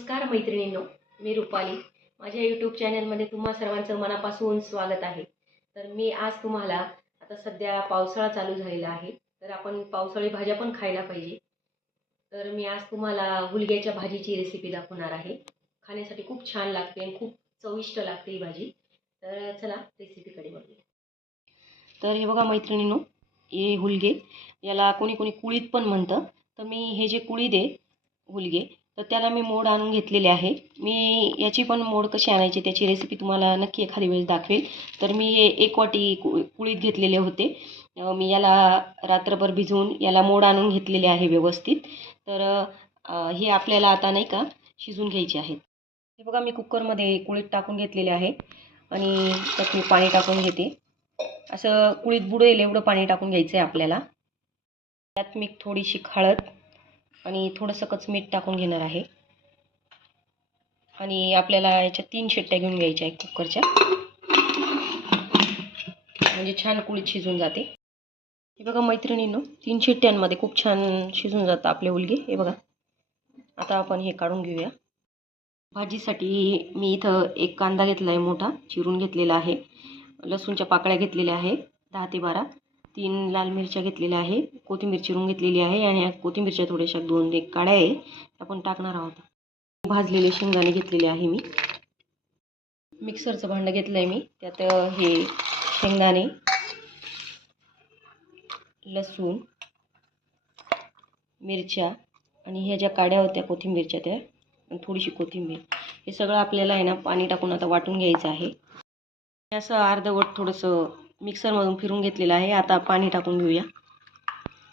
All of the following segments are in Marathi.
नमस्कार मैत्रिणींनो मी रुपाली. माझ्या यूट्यूब चॅनलमध्ये तुम्हा सर्वांचं मनापासून स्वागत आहे. तर मी आज तुम्हाला आता सध्या पावसाळा चालू झालेला आहे. तर आपण पावसाळी भाज्या पण खायला पाहिजे. तर मी आज तुम्हाला हुलग्याच्या भाजीची रेसिपी दाखवणार आहे. खाण्यासाठी खूप छान लागते आणि खूप चविष्ट लागते ही भाजी. तर चला रेसिपीकडे बघूया. तर हे बघा मैत्रिणींनो हे हुलगे याला कोणी कोणी कुळीत पण म्हणतं. तर मी हे जे कुळीद आहे हुलगे तर त्याला मी मोड आणून घेतलेले आहे. मी याची पण मोड कशी आणायची त्याची रेसिपी तुम्हाला नक्की एखादी वेळेस दाखवेल. तर मी हे एक वाटी कु कुळीत घेतलेले होते. मी याला रात्रभर भिजवून याला मोड आणून घेतलेले आहे व्यवस्थित. तर हे आपल्याला आता नाही का शिजून घ्यायचे आहेत. हे बघा मी कुकरमध्ये कुळीत टाकून घेतलेले आहे आणि त्यात मी पाणी टाकून घेते. असं कुळीत बुडेल एवढं पाणी टाकून घ्यायचं आहे आपल्याला. त्यात मी थोडीशी हळद आणि थोडंसं कच मीठ टाकून घेणार आहे. आणि आपल्याला याच्या तीन शिट्ट्या घेऊन घ्यायच्या आहेत कुकरच्या. म्हणजे छान कुळीत शिजून जाते. हे बघा मैत्रिणीनं तीन शिट्ट्यांमध्ये खूप छान शिजून जातं आपले उलगे. हे बघा. आता आपण हे काढून घेऊया. भाजीसाठी मी इथं एक कांदा घेतला आहे मोठा चिरून घेतलेला आहे. लसूणच्या पाकळ्या घेतलेल्या आहे दहा ते बारा. तीन लाल मिरच्या घेतलेल्या आहे कोथिंबीर चिरून घेतलेली आहे आणि कोथिंबीरच्या थोड्याशा दोन एक काड्या आहे त्या आपण टाकणार आहोत. भाजलेले शेंगदाणे घेतलेले आहे मी. मिक्सरचं भांडं घेतलं आहे मी. त्यात हे शेंगदाणे लसूण मिरच्या आणि ह्या ज्या काड्या होत्या कोथिंबीरच्या त्या आणि थोडीशी कोथिंबीर. हे सगळं आपल्याला आहे ना पाणी टाकून आता वाटून घ्यायचं आहे. असं अर्धवट थोडंसं मिक्सरमधून फिरून घेतलेलं आहे. आता पाणी टाकून घेऊया.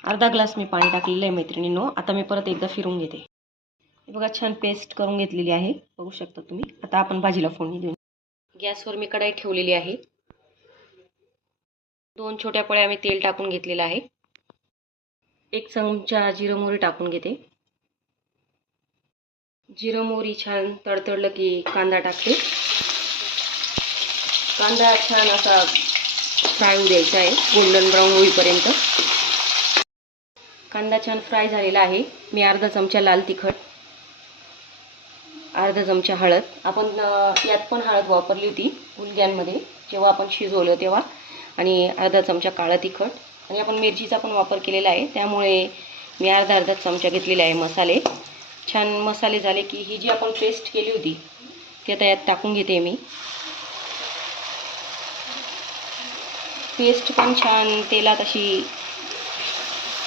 अर्धा ग्लास मी पाणी टाकलेलं आहे मैत्रिणींनो. आता मी परत एकदा फिरून घेते. बघा छान पेस्ट करून घेतलेली आहे. बघू शकता तुम्ही. आता आपण भाजीला फोडणी देऊ गॅसवर मी कढाई ठेवलेली आहे. दोन छोट्या पळ्या मी तेल टाकून घेतलेलं आहे. एक चमचा जिरं मोहरी टाकून घेते. जिरं मोहरी छान तडतडलं की कांदा टाकते. कांदा छान असा फ्राय होऊ द्यायचा आहे. गोल्डन ब्राऊन होईपर्यंत. कांदा छान फ्राय झालेला आहे. मी अर्धा चमचा लाल तिखट अर्धा चमचा हळद. आपण यात पण हळद वापरली होती गुलग्यांमध्ये. जेव्हा आपण शिजवलं तेव्हा. आणि अर्धा चमचा काळं तिखट. आणि आपण मिरचीचा पण वापर केलेला आहे. त्यामुळे मी अर्धा अर्धा चमचा घेतलेला आहे मसाले. छान मसाले झाले की ही जी आपण पेस्ट केली होती ती आता यात टाकून घेते मी. पेस्ट पण छान तेलात अशी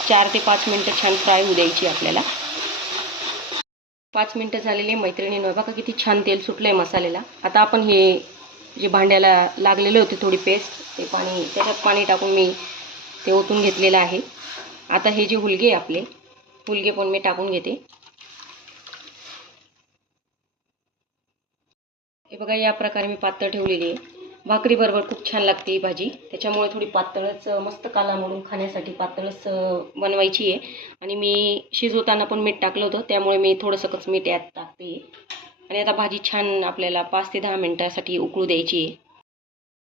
चार ते पाच मिनटं छान फ्राय होऊ द्यायची आपल्याला. पाच मिनटं झालेली मैत्रिणीनं बघा किती छान तेल सुटलं आहे मसाल्याला. आता आपण हे जे भांड्याला लागलेले होते थोडी पेस्ट ते पाणी त्याच्यात पाणी टाकून मी ते ओतून घेतलेलं आहे. आता हे जे हुलगे आहे आपले हुलगे पण मी टाकून घेते. हे बघा या प्रकारे मी पातळ ठेवलेली आहे. भाकरीबरोबर खूप छान लागते ही भाजी. त्याच्यामुळे थोडी पातळच मस्त काला म्हणून खाण्यासाठी पातळच बनवायची आहे. आणि मी शिजवताना पण मीठ टाकलं होतं. त्यामुळे मी थोडंसंच मीठ यात टाकते. आणि आता भाजी छान आपल्याला पाच ते दहा मिनटासाठी उकळू द्यायची आहे.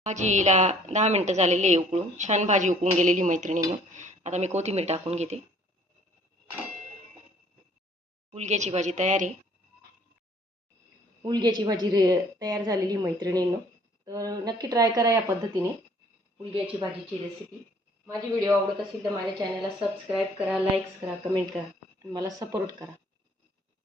भाजीला दहा मिनटं झालेली आहे उकळून. छान भाजी उकळून गेलेली मैत्रिणीनं. आता मी कोथिंबीर टाकून घेते. हुलग्याची भाजी तयार आहे. हुलग्याची भाजी रे तयार झालेली मैत्रिणीनं. तर नक्की ट्राय करा या पद्धतीने हुलग्याची भाजीची रेसिपी माझी व्हिडिओ आवडत असेल तर माझ्या चॅनलला सबस्क्राईब करा लाईक्स करा कमेंट करा आणि मला सपोर्ट करा.